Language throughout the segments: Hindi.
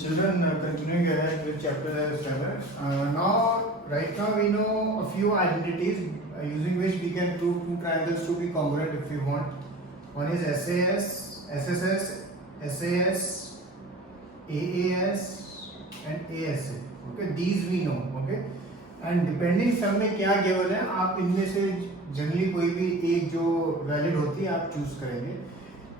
Children, continuing ahead with chapter 7. Right now we know a few identities using which we can prove two triangles to be congruent if we want. One is SAS, SSS, SAS, AAS and ASA. Okay, these we know. Okay, and depending सब में क्या given है, आप इनमें से जनरली कोई भी एक जो वैलिड होती है आप चूज करेंगे.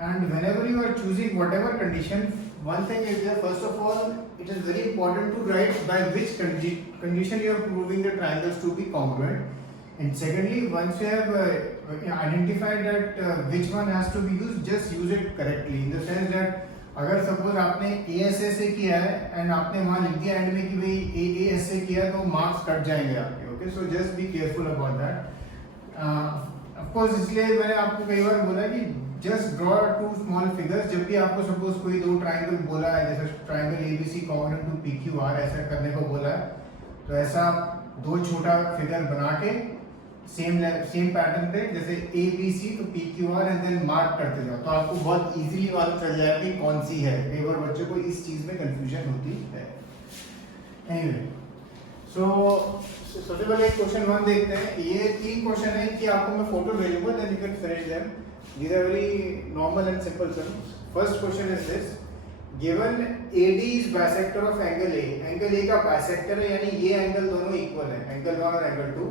And whenever you are choosing whatever condition, one thing is that first of all, it is very important to write by which condition you are proving the triangles to be congruent. And secondly, once you have identified that which one has to be used, just use it correctly. In the sense that अगर suppose आपने ASA से किया है and आपने वहाँ लिख दिया end में कि भाई AAS से किया तो marks कट जाएंगे आपके. Okay, so just be careful about that. Of course, इसलिए मैंने आपको कई बार बोला कि just draw two small figures. जब भी आपको सपोज कोई दो ट्राइंगल बोला है, जैसे triangle ABC congruent to PQR ऐसा करने को बोला है, तो ऐसा दो छोटा फिगर बना के सेम पैटर्न पे जैसे ABC तो PQR एंड देन मार्क करते जाओ, तो आपको बहुत इजीली मालूम चल जाएगा कि कौन सी है. कई बार बच्चों को इस चीज में कंफ्यूजन होती है. एनीवे, सो सबसे पहले क्वेश्चन 1 देखते हैं. ये तीन क्वेश्चन है कि आपको मैं फोटो भेजूंगा, then you can finish them. These are very normal and simple sums. First question is this: given AD is bisector of angle A. Angle A का bisector है, यानी ये एंगल दोनों इक्वल है, एंगल 1 और एंगल 2.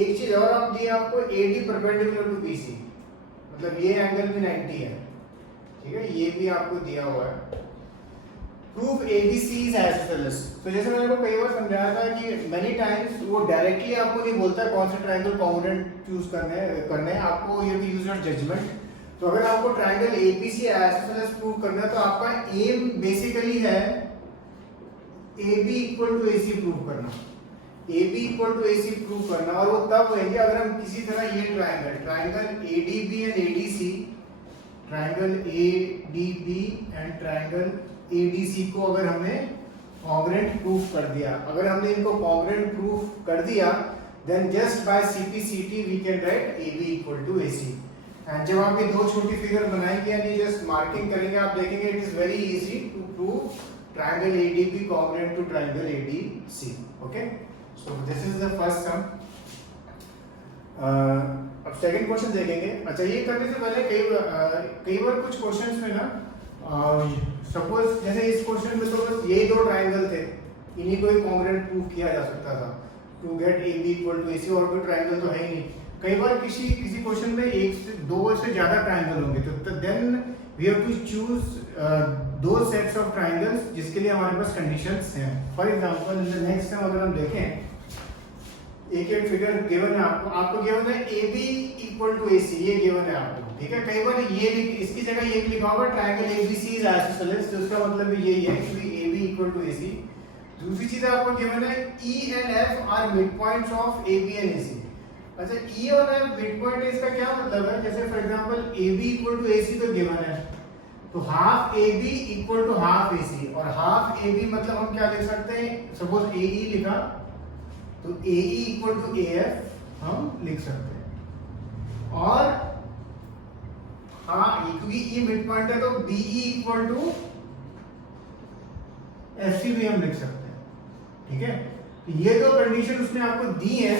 एक चीज और आप दी आपको AD परपेंडिकुलर टू BC, मतलब ये एंगल भी 90 है. ठीक है, ये भी आपको दिया हुआ है. Prove ABC is isosceles. तो जैसे मैंने आपको कई बार समझाया था कि many times वो डायरेक्टली आपको नहीं बोलता कौन से ट्रायंगल कॉन्ग्रुएंट चूज करने हैं, आपको ये भी यूज योर जजमेंट. तो अगर आपको ट्रायंगल ABC isosceles प्रूव करना है तो आपका एम बेसिकली है AB equal to AC prove करना. AB equal to AC prove करना, और वो तब होंगे अगर हम किसी तरह ये triangle ADB and ADC, triangle ADB and triangle ADC को अगर हमने कॉन्ग्रुएंट प्रूफ कर दिया. अगर हमने इनको कॉन्ग्रुएंट प्रूफ कर दिया, then just by CP/CT we can write AB equal to AC. And जब आप ये दो छोटी फिगर बनाएंगे यानी जस्ट मार्किंग करेंगे, आप देखेंगे it is very easy to prove triangle ADB congruent to triangle ADC. Okay, so this is the first sum. अब सेकंड क्वेश्चन देखेंगे. अच्छा, ये करने से पहले कई बार कुछ क्वेश्चंस में ना सपोज जैसे इस क्वेश्चन में तो बस यही दो ट्रायंगल थे, इन्हीं को ही कॉन्ग्रुएंट प्रूव किया जा सकता था to get AB equal to AC, और कोई ट्रायंगल तो है ही नहीं. कई बार किसी क्वेश्चन में एक से दो से ज्यादा ट्रायंगल होंगे, तो then we have to choose दो सेट्स ऑफ ट्रायंगल्स जिसके लिए हमारे पास कंडीशंस हैं. For example in the next time अगर हम देखें, एक फिगर गिवन है आपको गिवन है AB इक्वल टू AC, ये गिवन है आपको. ठीक है, कई बार ये इसकी जगह ये लिखा होगा ट्रायंगल ABC इज आइसोसेलेस, तो उसका मतलब भी यही है कि AB इक्वल टू AC. दूसरी चीज आपको गिवन है E and F are mid points of AB and AC. अच्छा, E और F मिड पॉइंट है, इसका क्या मतलब है? जैसे for example AB equal to AC तो गिवन है, तो half AB equal to half AC, और हाफ AB मतलब हम क्या लिख सकते हैं? सपोज AE लिखा तो AE इक्वल टू AF हम लिख सकते हैं. और हाँ, क्योंकि E मिड पॉइंट है तो BE इक्वल टू FC भी हम लिख सकते हैं. ठीक है, तो ये दो कंडीशन उसने आपको दी है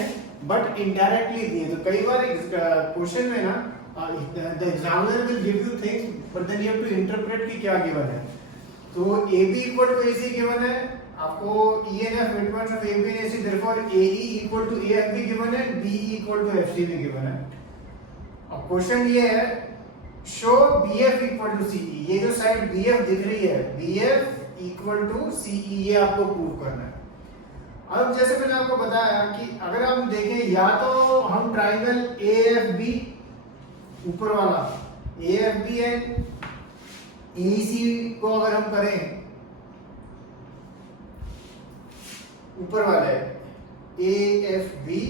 बट इनडायरेक्टली दी है. तो कई बार क्वेश्चन में ना the examiner will give you things but then you have to interpret कि क्या गिवन है. तो AB equal to AC given है आपको, E and F mid points of AB and AC, therefore AE equal to AF भी गिवन है, BE इक्वल टू FC भी गिवन है. अब क्वेश्चन ये है show BF equal to CE. ये जो साइड BF दिख रही है, BF इक्वल टू CE, ये आपको प्रूव करना है. अब जैसे मैंने आपको बताया कि अगर हम देखें, या तो हम ट्रायंगल AFB ऊपर वाला AFB एंड AEC को अगर हम करें, ऊपर वाला है AFB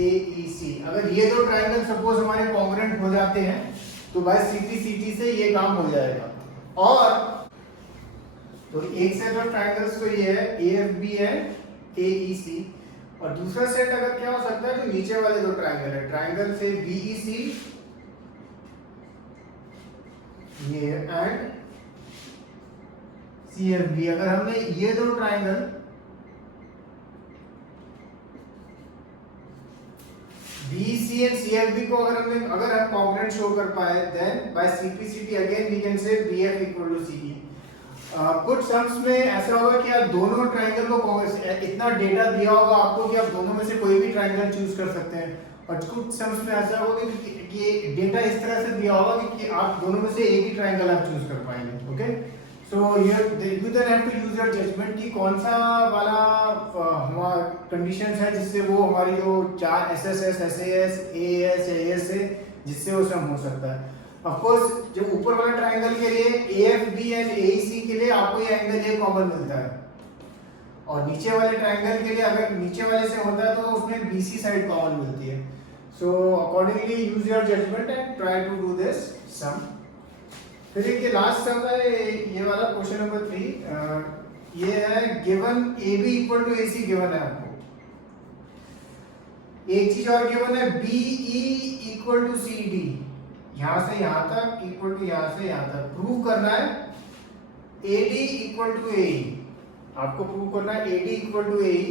AEC, अगर ये दो ट्रायंगल सपोज हमारे कॉन्ग्रुएंट हो जाते हैं तो बाय CP/CT से ये काम हो जाएगा. और तो एक सेट ऑफ ट्रायंगल्स तो ये है AFB एंड AEC, और दूसरा सेट अगर क्या हो सकता है, तो नीचे वाले दो ट्रायंगल है, ट्रायंगल से BEC ये एंड CFB, अगर हमने ये दो ट्राइंगल BC एंड CFB को अगर हम कॉन्ग्रुएंट शो कर पाए, then by CPCT again we can say BF equal to CE। कुछ सम्स में ऐसा होगा कि आप दोनों ट्राइंगल को इतना डेटा दिया होगा आपको कि आप दोनों में से कोई भी ट्राइंगल चूज कर सकते हैं, और कुछ सम्स में ऐसा होगा कि डेटा इस तरह से दिया होगा कि आप दोनों में से एक ही ट्राइंगल आप चूज कर पाएंगे। Okay, so you then have to use your judgement कि कौन सा वाला हमारा कंडीशंस है जिससे वो हमारी जो चार SSS, SAS, AS, AS है जिससे वो सम हो सकता है। ऑफ कोर्स जो ऊपर वाला ट्राइंगल के लिए AFB एंड AEC के लिए आपको ये एंगल ए कॉमन मिलता है, और नीचे वाले ट्राइंगल के लिए अगर नीचे वाले से होता है तो उसमें BC साइड कॉमन मिलती है। So accordingly use your judgement and try to do this sum. फिर एक ये लास्ट सम है, ये वाला क्वेश्चन नंबर 3, ये है given AB equal to AC given है आपको। एक चीज और गिवन है BE इक्वल टू CD, यहां से यहां तक इक्वल टू यहां से यहां तक प्रूव करना है AD इक्वल टू AE, आपको प्रूव करना है AD इक्वल टू AE।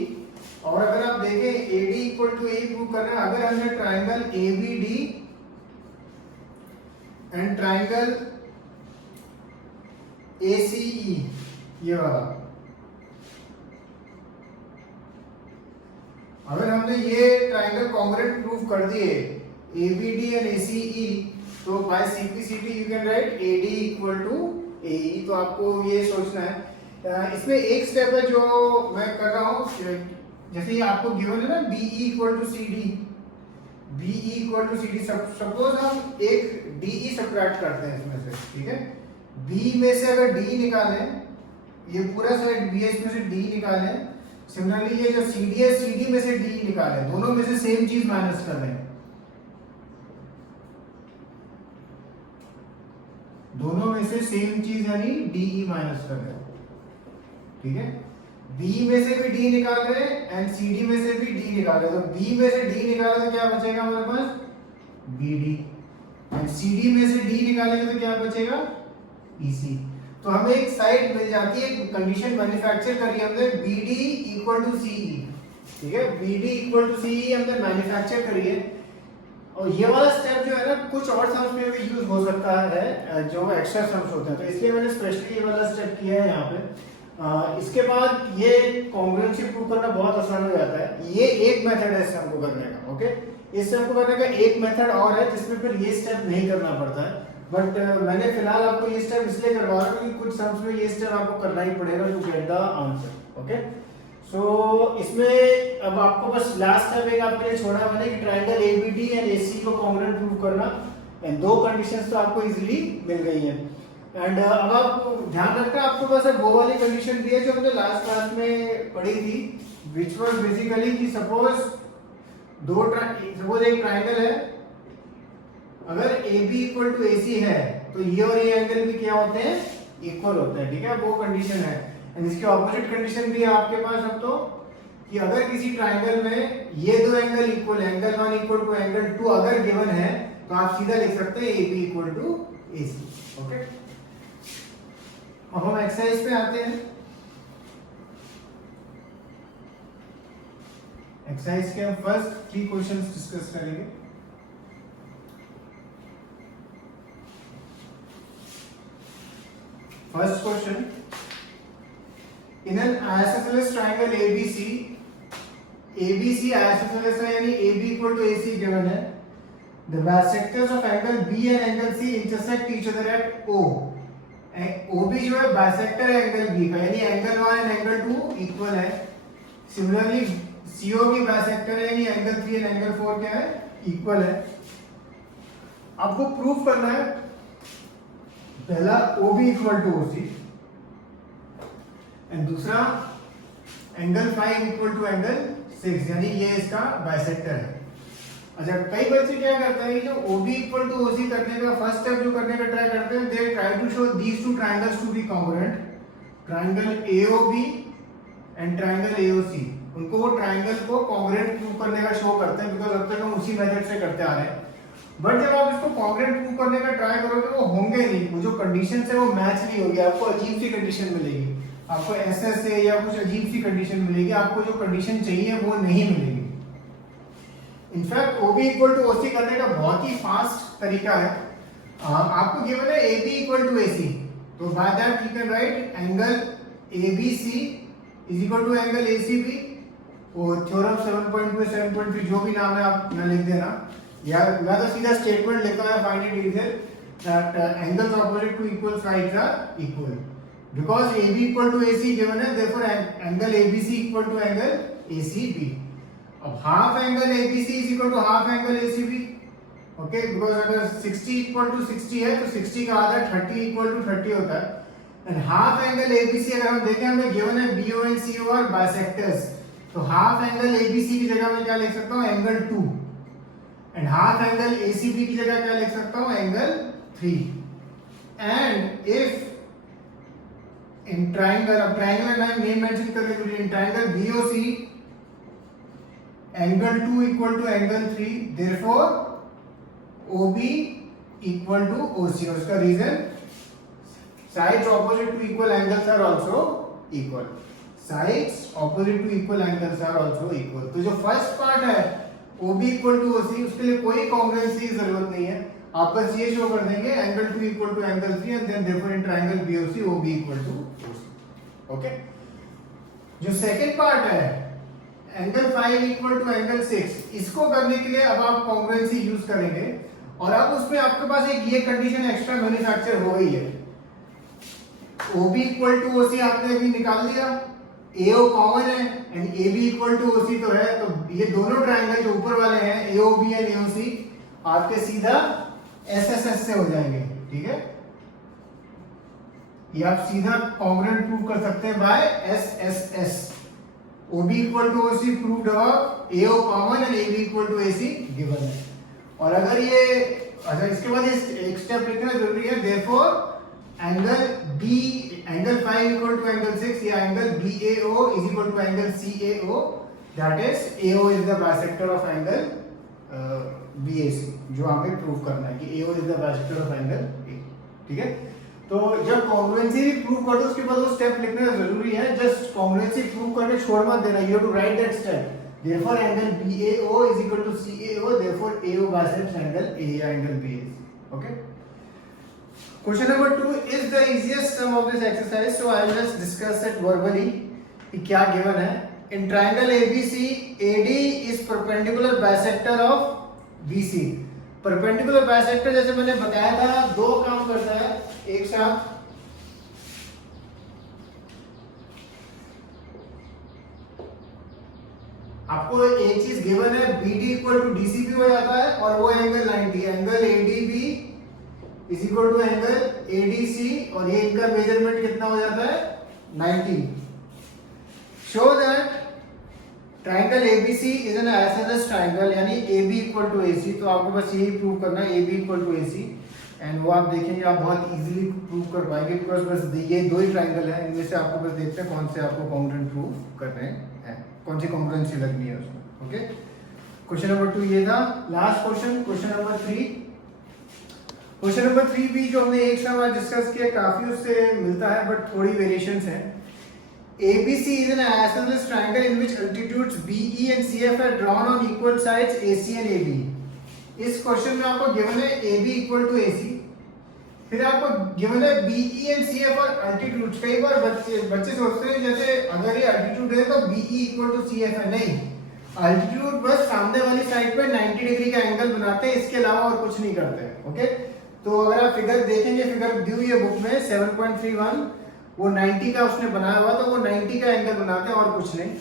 और अगर आप देखें AD equal to AE prove करना है, अगर हमने triangle ABD and triangle ACE ये वाला, अगर हमने ये ट्राइंगल कॉन्ग्रुएंट प्रूव कर दिए ABD एंड ACE, तो by CPCT you can write AD equal to AE। तो आपको ये सोचना है, इसमें एक स्टेप है जो मैं कर रहा हूँ, जैसे ये आपको गिवन है ना BE equal to CD, BE equal to CD, suppose हम एक DE सब्ट्रैक्ट करते हैं इसमें से, ठीक है। B में से अगर D निकालें, ये पूरा साइड BH में से D निकालें, सिमिलरली ये जो CD है CD में से D निकालें, दोनों में से सेम चीज माइनस कर लें, दोनों में से सेम चीज यानी DE माइनस कर रहे हैं, ठीक है। B में से भी D निकाल रहे हैं एंड CD में से भी D निकाल रहे हैं, तो B में से D निकाले तो क्या बचेगा हमारे पास BD, एंड CD में से D निकालेंगे तो क्या बचेगा EC। तो हमें एक साइड मिल जाती है, कंडीशन मैन्युफैक्चर करी हमने BD इक्वल टू CE, ठीक है। BD इक्वल टू CE हमने मैन्युफैक्चर करी है, और ये वाला स्टेप जो है ना कुछ और सम्स में भी यूज हो सकता है जो एक्स्ट्रा सम्स होते हैं, तो इसलिए मैंने स्पेशली ये वाला स्टेप किया है यहाँ पे। इसके बाद ये कॉन्ग्रुएंसी प्रूव करना बहुत आसान हो जाता है, ये एक मेथड है इस सम को करने का। ओके, इस सम को करने का एक मेथड और है जिसमें फिर ये स्टेप नहीं करना पड़ता है, बट मैंने फिलहाल आपको ये स्टेप इसलिए करवा रहा हूँ क्योंकि कुछ सम्स में ये स्टेप आपको करना ही पड़ेगा to get the answer. Okay, so इसमें अब आपको बस लास्ट स्टेप एक आपके लिए छोड़ा मैंने कि ट्रायंगल ABD एंड AC को कॉन्ग्रुएंट प्रूव करना, एंड दो कंडीशंस तो आपको इजीली मिल गई हैं। एंड अब आप ध्यान रखना, आपको बस वो वाली कंडीशन दी है जो हमने लास्ट क्लास में पढ़ी थी, व्हिच वाज बेसिकली कि सपोज एक ट्रायंगल है, अगर AB इक्वल टू AC है तो ये और ये एंगल भी क्या होते हैं, इक्वल होते हैं, ठीक है। वो कंडीशन है, एंड इसकी ऑपोजिट कंडीशन भी है आपके पास अब तो, कि अगर किसी ट्रायंगल में ये दो एंगल इक्वल है, एंगल 1 इक्वल टू एंगल 2 अगर गिवन है, तो आप सीधा लिख सकते हैं AB equal to AC। Okay, अब हम एक्सरसाइज पे आते हैं। एक्सरसाइज के हम फर्स्ट 3 क्वेश्चंस डिस्कस करेंगे। First question, in an isosceles triangle ABC isosceles है यानी AB equal to AC given है, the bisectors of angle B and angle C intersect each other at O। OB जो है बाइसेक्टर है एंगल B का, यानी एंगल 1 एंड एंगल 2 इक्वल है। सिमिलरली COB बाइसेक्टर है यानी एंगल 3 एंड एंगल 4 क्या है, इक्वल है। आपको प्रूफ करना है पहला OB equal to OC and दूसरा एंगल 5 इक्वल टू एंगल 6, यानी ये इसका बाइसेक्टर है। अच्छा, कई बच्चे क्या करते हैं, जो OB इक्वल टू OC करने का फर्स्ट स्टेप जो करने का ट्राई करते हैं, they try to show these two triangles to be congruent, triangle AOB and triangle AOC, उनको वो ट्रायंगल को कॉन्ग्रुएंट प्रूव करने का शो करते हैं, बिकॉज़ अब तक हम उसी मेथड से करते आ रहे हैं। बट जब आप इसको कॉन्ग्रुएंट प्रूव करने का ट्राई करोगे वो होंगे नहीं, वो जो कंडीशंस है वो मैच नहीं होगी, आपको अजीब सी कंडीशन मिलेगी। आपको SS से या कुछ अजीब सी कंडीशन मिलेगी, आपको जो कंडीशन चाहिए वो नहीं मिलेगी। In fact OB equal to OC करने का बहुत ही फास्ट तरीका है। आपको गिवन है AB इक्वल टू AC, तो by that you can write angle ABC is equal to angle ACB, और थ्योरम 7.2 7.3 जो भी नाम है आप यहाँ लिख देना, या मैं तो सीधा स्टेटमेंट लिखा है, find it easier that angles opposite to equal sides are equal because AB equal to AC given है, therefore angle ABC equal to angle ACB। अब half angle ABC is equal to half angle ACB, okay, because अगर 60 इक्वल टू 60 है तो 60 का आधा 30 इक्वल टू 30 होता है, एंड हाफ एंगल ABC अगर हम देखें हमें गिवन है BO and CO are bisectors, तो हाफ एंगल ABC की जगह मैं क्या लिख सकता हूं, angle 2, and half angle ACB की जगह क्या लिख सकता हूं, angle 3। And if in triangle, अब ट्रायंगल मैं नेम मेंशन करने के लिए, in triangle BOC angle 2 equal to angle 3, therefore OB equal to OC, और उसका reason sides opposite to equal angles are also equal, sides opposite to equal angles are also equal। तो जो फर्स्ट पार्ट है OB इक्वल टू OC, उसके लिए कोई कॉन्ग्रुएंसी की जरूरत नहीं है, आप बस ये शो कर देंगे angle 2 equal to angle 3 and then therefore in triangle BOC OB equal to OC, okay. जो सेकंड पार्ट है एंगल 5 इक्वल टू एंगल 6, इसको करने के लिए अब आप कॉन्ग्रुएंसी यूज करेंगे, और अब उसमें आपके पास एक ये कंडीशन एक्स्ट्रा मैन्युफैक्चर हो गई है, OB इक्वल टू OC आपने अभी निकाल दिया, AO कॉमन है and AB equal to OC तो है, तो ये दोनों ट्रायंगल जो ऊपर वाले हैं AOB एंड AOC आपके सीधा SSS से हो जाएंगे, ठीक है, ये आप सीधा कॉन्ग्रुएंट प्रूव कर सकते हैं by SSS। OB equal to OC proved अब AO common and AB equal to AC given है, और अगर ये, अच्छा इसके बाद एक स्टेप लिखना जरूरी है, therefore angle 5 equal to angle 6 या angle BAO is equal to angle CAO, that is AO is the bisector of angle BAC, जो हमें प्रूव करना है कि AO is the bisector of angle A, ठीक है। तो जब कॉन्ग्रुएंसी भी प्रूव कर दो उसके बाद वो स्टेप लिखना जरूरी है, जस्ट कॉन्ग्रुएंसी प्रूव करके छोड़ मत देना, you have to write that step, therefore angle BAO is equal to CAO, therefore AO bisects angle A या angle BAC, okay। Question number 2 is the easiest sum of this exercise, so I will just discuss it verbally कि क्या given है। In triangle ABC, AD is perpendicular bisector of BC। perpendicular bisector जैसे मैंने बताया था दो काम करता है एक साथ, आपको एक चीज गिवन है BD इक्वल टू DC भी हो जाता है, और वो angle 90, angle ADB is equal to angle ADC, और ये इनका मेजरमेंट कितना हो जाता है 90। Show that triangle ABC is an isosceles triangle, यानी AB इक्वल टू AC, तो आपको बस यही प्रूव करना है AB equal to AC, and वो आप देखेंगे आप बहुत इजीली प्रूव कर पाएंगे, बिकॉज बस ये दो ही ट्रायंगल है, इनमें से आपको बस देखते हैं कौन से आपको कॉन्ग्रुएंट प्रूव करने हैं, कौन सी कॉन्ग्रुएंसी लगनी है उसमें, ओके। क्वेश्चन नंबर 2 ये था। Last question, question number 3। Question number 3 भी जो हमने एक साथ डिस्कस किया काफी उससे मिलता है, बट थोड़ी वेरिएशंस हैं। ABC is an isosceles triangle in which altitudes BE and CF are drawn on equal sides AC and AB। इस क्वेश्चन में आपको गिवन है AB इक्वल टू AC, फिर आपको गिवन है BE and CF और अल्टीट्यूड। कई बार बच्चे सोचते हैं जैसे अगर ये अल्टीट्यूड है तो BE इक्वल टू CF है, नहीं, अल्टीट्यूड बस सामने वाली साइड पे 90 डिग्री का एंगल बनाते हैं, इसके अलावा और कुछ नहीं करते हैं, ओके। तो अगर आप फिगर देखेंगे, फिगर दी हुई है बुक में 7.31, वो 90 का उसने बनाया हुआ, तो वो 90 का एंगल बनाते हैं और कुछ नहीं,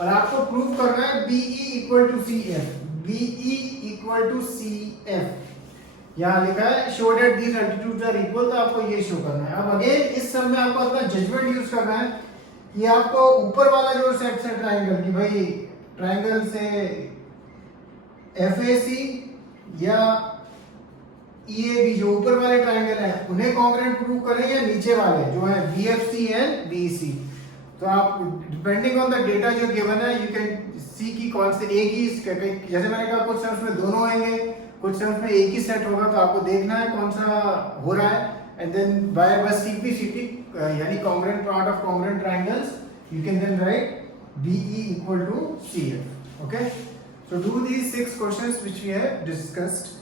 और आपको प्रूव करना है BE equal to CF, BE equal to CF, यहाँ लिखा है show that these altitudes are equal, तो आपको ये शो करना है। अब अगेन इस सब में आपको अपना जजमेंट यूज करना है, ये आपको ऊपर वाला जो सेट है ट्रायंगल की, भाई ट्रायंगल से FAC या EAB जो ऊपर वाले ट्रायंगल हैं उन्हें कॉन्ग्रुएंट प्रूव करें या नीचे वाले जो है BFC एंड BEC। तो आप डिपेंडिंग ऑन द डेटा जो गिवन है यू कैन सी की कौन से एक ही, जैसे मैंने कहा कुछ सेम्स में दोनों आएंगे, कुछ सेम्स में एक ही सेट होगा, तो आपको देखना है कौन सा हो रहा है, एंड देन बाय बस सिंपलिसिटी यानी congruent part of congruent triangles, you can then write BE equal to CF. Okay, so do these 6 questions which we have discussed.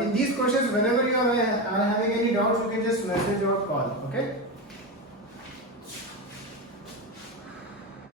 In these questions, whenever you are having any doubts, you can just message or call. Okay.